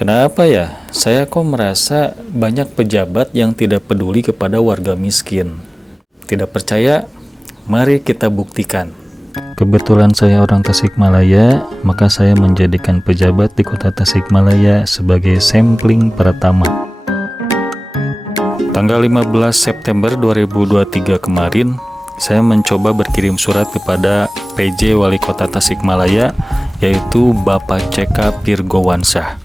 Kenapa ya? Saya kok merasa banyak pejabat yang tidak peduli kepada warga miskin. Tidak percaya? Mari kita buktikan. Kebetulan saya orang Tasikmalaya, maka saya menjadikan pejabat di kota Tasikmalaya sebagai sampling pertama. Tanggal 15 September 2023 kemarin, saya mencoba berkirim surat kepada PJ Wali Kota Tasikmalaya, yaitu Bapak C.K. Pirgowansyah.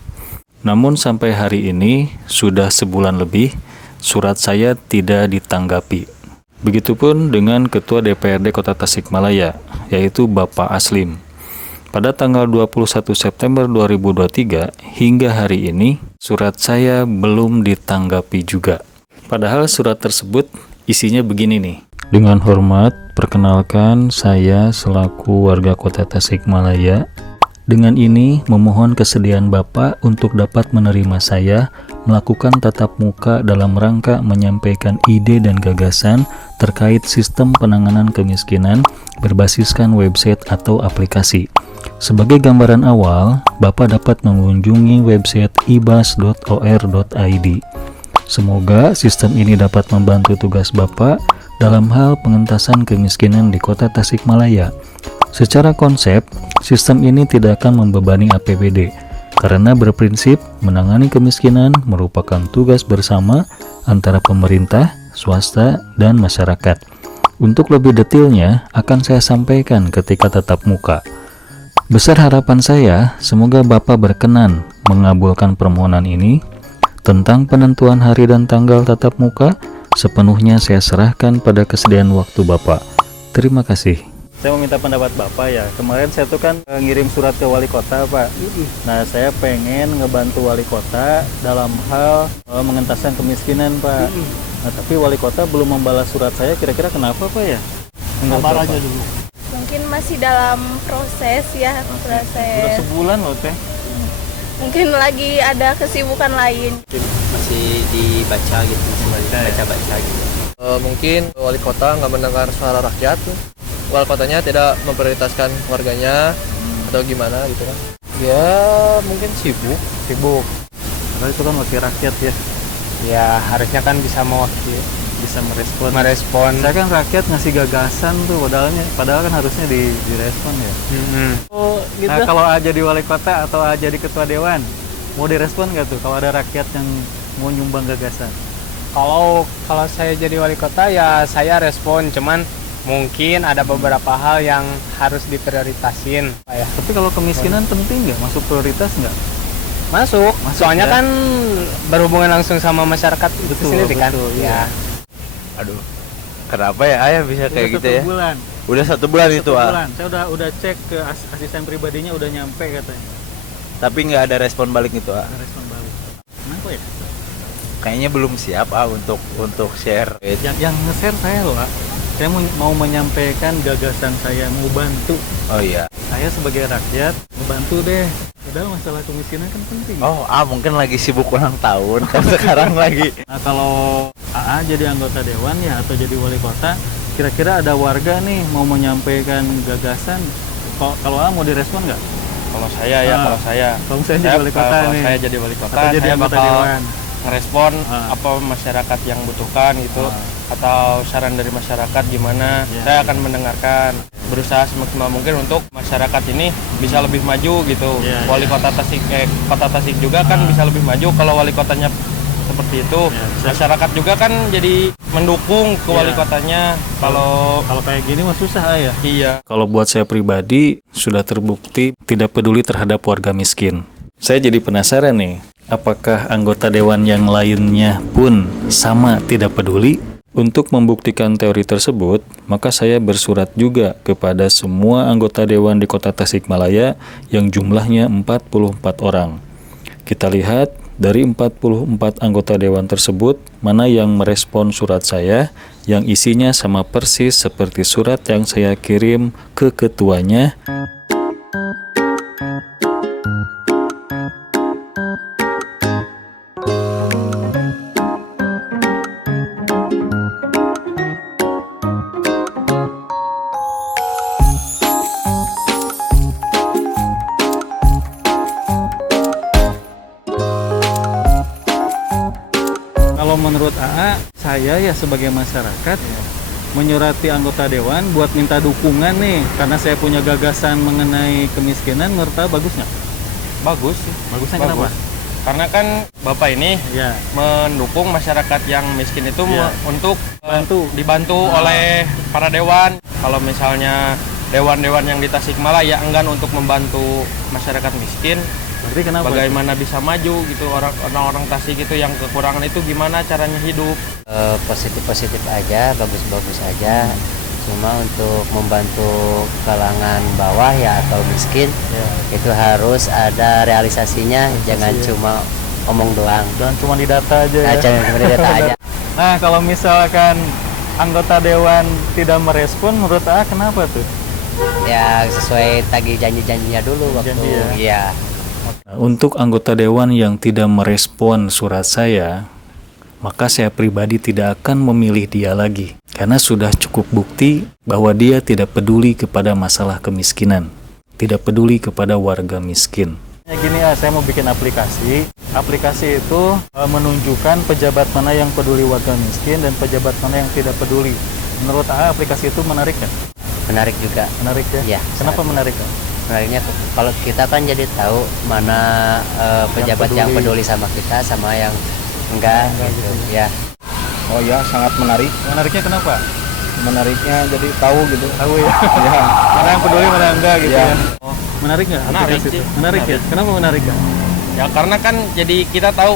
Namun sampai hari ini, sudah sebulan lebih, surat saya tidak ditanggapi. Begitupun dengan Ketua DPRD Kota Tasikmalaya, yaitu Bapak Aslim. Pada tanggal 21 September 2023 hingga hari ini, surat saya belum ditanggapi juga. Padahal surat tersebut isinya begini nih. Dengan hormat, perkenalkan saya selaku warga Kota Tasikmalaya. Dengan ini memohon kesediaan Bapak untuk dapat menerima saya melakukan tatap muka dalam rangka menyampaikan ide dan gagasan terkait sistem penanganan kemiskinan berbasiskan website atau aplikasi. Sebagai gambaran awal, Bapak dapat mengunjungi website ibas.or.id. Semoga sistem ini dapat membantu tugas Bapak dalam hal pengentasan kemiskinan di Kota Tasikmalaya. Secara konsep, sistem ini tidak akan membebani APBD karena berprinsip menangani kemiskinan merupakan tugas bersama antara pemerintah, swasta, dan masyarakat. Untuk lebih detailnya akan saya sampaikan ketika tatap muka. Besar harapan saya, semoga Bapak berkenan mengabulkan permohonan ini. Tentang penentuan hari dan tanggal tatap muka, sepenuhnya saya serahkan pada kesediaan waktu Bapak. Terima kasih. Saya mau minta pendapat Bapak ya. Kemarin saya tuh kan ngirim surat ke wali kota, Pak. Nah, saya pengen ngebantu wali kota dalam hal mengentasan kemiskinan, Pak. Nah, tapi wali kota belum membalas surat saya. Kira-kira kenapa, Pak ya? Sabar aja dulu. Mungkin masih dalam proses ya, proses. Udah sebulan loh, Teh. Mungkin lagi ada kesibukan lain. Masih dibaca gitu, masih baca-baca gitu. Mungkin wali kota nggak mendengar suara rakyat. Wali kotanya tidak memprioritaskan warganya atau gimana gitu kan. Ya mungkin sibuk. Karena itu kan wakil rakyat ya. Ya harusnya kan bisa mewakili, Bisa merespon. Saya kan rakyat ngasih gagasan tuh, padahal kan harusnya direspon ya. Oh, gitu. Nah, kalau jadi wali kota atau jadi ketua dewan, mau direspon nggak tuh kalau ada rakyat yang mau nyumbang gagasan? Kalau saya jadi wali kota ya saya respon, cuman mungkin ada beberapa hal yang harus diprioritasin, Pak ya. Tapi kalau kemiskinan penting nggak? Masuk prioritas nggak? Masuk soalnya ya? kan berhubungan langsung sama masyarakat itu sendiri kan. Betul, ya. Aduh, kenapa ya ayah bisa kayak gitu ya? Bulan. Udah 1 bulan itu Bulan. Saya udah cek ke asisten pribadinya, udah nyampe katanya. Tapi nggak ada respon balik itu Ada respon balik. Kenapa ya? Kayaknya belum siap untuk share. Yang nge-share saya loh, Pak. Saya mau menyampaikan gagasan saya, mau bantu. Oh iya. Saya sebagai rakyat, membantu deh. Padahal masalah kemiskinan kan penting. Oh, mungkin lagi sibuk ulang tahun kan sekarang lagi. Nah, kalau AA jadi anggota dewan ya atau jadi wali kota, kira-kira ada warga nih mau menyampaikan gagasan. Kalau AA mau direspon nggak? Kalau saya ya, kalau saya jadi wali kota kalau nih. saya jadi wali kota, Atau jadi saya anggota bakal dewan. ngerespon apa masyarakat yang butuhkan gitu, atau saran dari masyarakat gimana. Saya akan mendengarkan, berusaha semaksimal mungkin untuk masyarakat ini bisa lebih maju gitu. Wali kota Tasik juga kan bisa lebih maju kalau wali kotanya seperti itu. Masyarakat juga kan jadi mendukung ke wali kotanya. Kalau kayak gini mah susah ya. iya. Kalau buat saya pribadi, sudah terbukti tidak peduli terhadap warga miskin. Saya jadi penasaran nih, apakah anggota dewan yang lainnya pun sama tidak peduli? Untuk membuktikan teori tersebut, maka saya bersurat juga kepada semua anggota dewan di Kota Tasikmalaya yang jumlahnya 44 orang. Kita lihat dari 44 anggota dewan tersebut, mana yang merespon surat saya, yang isinya sama persis seperti surat yang saya kirim ke ketuanya. Kalau menurut AA, saya ya sebagai masyarakat menyurati anggota dewan buat minta dukungan nih, karena saya punya gagasan mengenai kemiskinan. Menurut AA bagus nggak? Bagus sih. Bagusnya Bagus. kenapa? Karena kan Bapak ini Ya, mendukung masyarakat yang miskin itu Iya. untuk dibantu Nah. oleh para dewan. Kalau misalnya dewan-dewan yang di Tasikmalaya enggan untuk membantu masyarakat miskin, berarti kenapa? bagaimana bisa maju gitu orang-orang Tasik itu yang kekurangan itu gimana caranya hidup? Positif-positif aja, bagus-bagus aja. Cuma untuk membantu kalangan bawah ya atau miskin Ya. itu harus ada realisasinya, jangan cuma omong doang. Dan cuma di data aja ya. Nah, jangan cuma data aja. Nah, kalau misalkan anggota dewan tidak merespon, menurut AA kenapa tuh? Ya sesuai tagih janji-janjinya dulu waktu. Janji ya? Iya. Untuk anggota dewan yang tidak merespon surat saya, maka saya pribadi tidak akan memilih dia lagi. Karena sudah cukup bukti bahwa dia tidak peduli kepada masalah kemiskinan. Tidak peduli kepada warga miskin. Gini ya, saya mau bikin aplikasi. Aplikasi itu menunjukkan pejabat mana yang peduli warga miskin dan pejabat mana yang tidak peduli. Menurut AA, aplikasi itu menarik kan? Menarik juga. Menarik ya? Iya. Kenapa menarik kan? Menariknya kalau kita kan jadi tahu mana pejabat yang peduli sama kita sama yang enggak gitu. Ya. Oh ya, sangat menarik. Menariknya kenapa? Menariknya jadi tahu gitu. Tahu ya? Ya. Mana yang peduli, mana yang enggak gitu Ya. ya? Oh, menarik nggak Menarik aplikasi sih. itu? Menarik ya? Kenapa menarik kan? Ya karena kan jadi kita tahu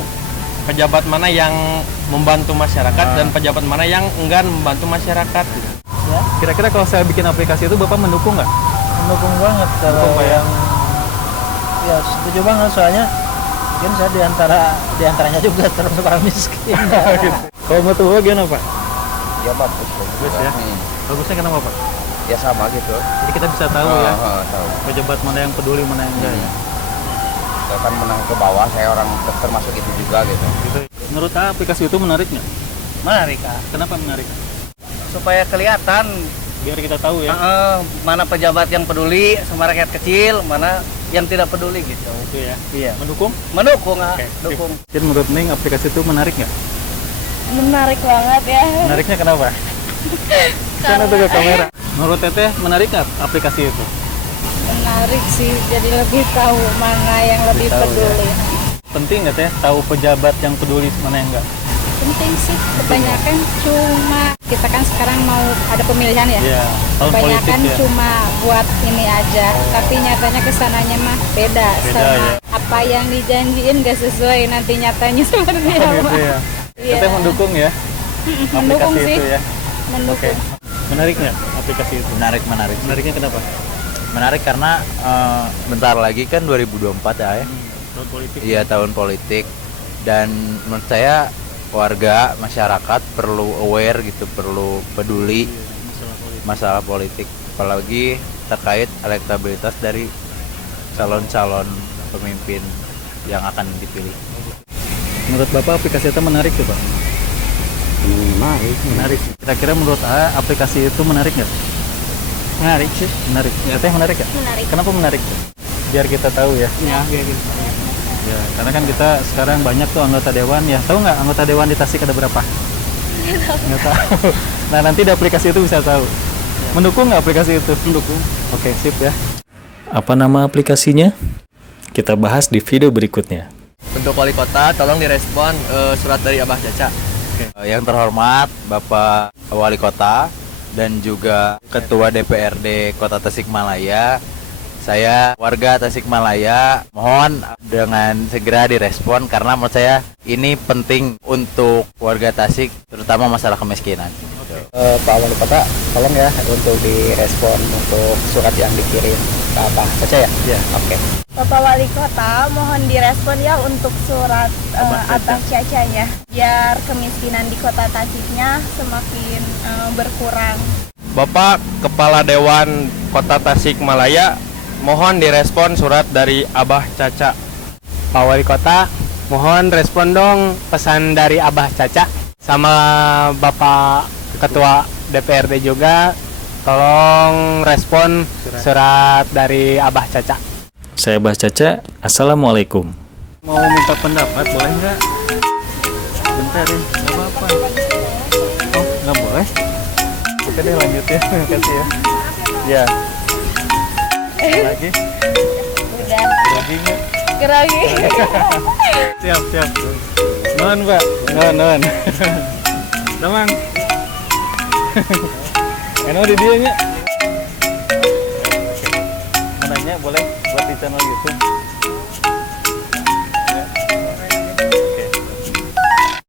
pejabat mana yang membantu masyarakat dan pejabat mana yang enggan membantu masyarakat. Ya. Kira-kira kalau saya bikin aplikasi itu, Bapak mendukung nggak? Mendukung banget kalau Mendukung, Pak, ya? yang ya setuju banget soalnya kan saya diantaranya juga termasuk orang miskin. Kalau menurut Bapak gimana Pak? Ya bagus. Bagus ya? Bagusnya kenapa Pak? Ya sama gitu. Jadi kita bisa tahu ya, Tahu. pejabat mana yang peduli, mana yang enggak ya. Saya kan menang ke bawah, saya orang termasuk itu juga gitu. Gitu. Menurut A, aplikasi itu menarik nggak? Menarik, Kak. Kenapa menarik? Supaya kelihatan Biar kita tahu ya. mana pejabat yang peduli sama rakyat kecil, mana yang tidak peduli gitu. Itu ya. Iya. Mendukung? Mendukung, Oke. dukung. Jadi menurut Ning, aplikasi itu menarik nggak? Menarik banget ya. Menariknya kenapa? Kan itu ke kamera. Menurut Teteh, menarik nggak aplikasi itu? Menarik sih, jadi lebih tahu mana yang lebih Lebih tahu, peduli. Penting nggak Teh tahu pejabat yang peduli, mana yang enggak? Penting sih, kebanyakan cuma kita kan sekarang mau ada pemilihan ya. Iya, tahun politik Kebanyakan ya. cuma buat ini aja, tapi nyatanya kesananya mah beda, Beda, sama ya. apa yang dijanjiin gak sesuai nanti nyatanya seperti apa. Gitu ya. Iya. Teteh mendukung ya Mendukung aplikasi sih, itu ya. mendukung. Menarik nggak aplikasi itu? Menarik. Menariknya kenapa? Menarik karena bentar lagi kan 2024 ya. Tahun politik. Iya, tahun politik. Dan menurut saya warga masyarakat perlu aware gitu, perlu peduli masalah politik, apalagi terkait elektabilitas dari calon-calon pemimpin yang akan dipilih. Menurut Bapak aplikasi itu menarik tuh Pak? Menarik. Kira-kira menurut A aplikasi itu menarik nggak? Menarik sih. Menarik. Teteh menarik nggak? Menarik. Kenapa menarik tuh? Biar kita tahu ya. Ya, gitu. Ya, karena kan kita sekarang banyak tuh anggota dewan ya. Tahu nggak anggota dewan di Tasik ada berapa? Nggak tahu. Nah, nanti di aplikasi itu bisa tahu. Mendukung nggak aplikasi itu? Mendukung. Oke, sip ya. Apa nama aplikasinya? Kita bahas di video berikutnya. Untuk wali kota, tolong direspon surat dari Abah Caca. Yang terhormat Bapak Wali Kota dan juga Ketua DPRD Kota Tasikmalaya, saya warga Tasikmalaya mohon dengan segera direspon karena menurut saya ini penting untuk warga Tasik, terutama masalah kemiskinan. Pak Wali Kota, tolong ya untuk direspon untuk surat yang dikirim ke Abah Caca ya? Ya. Oke. Bapak Wali Kota, mohon direspon ya untuk surat Abah Cacanya, biar kemiskinan di kota Tasiknya semakin berkurang. Bapak Kepala Dewan Kota Tasikmalaya, mohon direspon surat dari Abah Caca. Pak Wali Kota, mohon respon dong pesan dari Abah Caca sama Bapak Ketua DPRD juga, tolong respon surat dari Abah Caca. Saya Abah Caca. Assalamualaikum. Mau minta pendapat boleh nggak? Bentar ya. apa? Oh, nggak boleh? Oke deh, lanjut ya. Kasih ya. Ya. Lagi? Udah. Lagi nggak? Grogi. Siap, siap. Non, Pak. Non. Damang. Eno di dia nya. Mau nanya boleh buat di channel YouTube.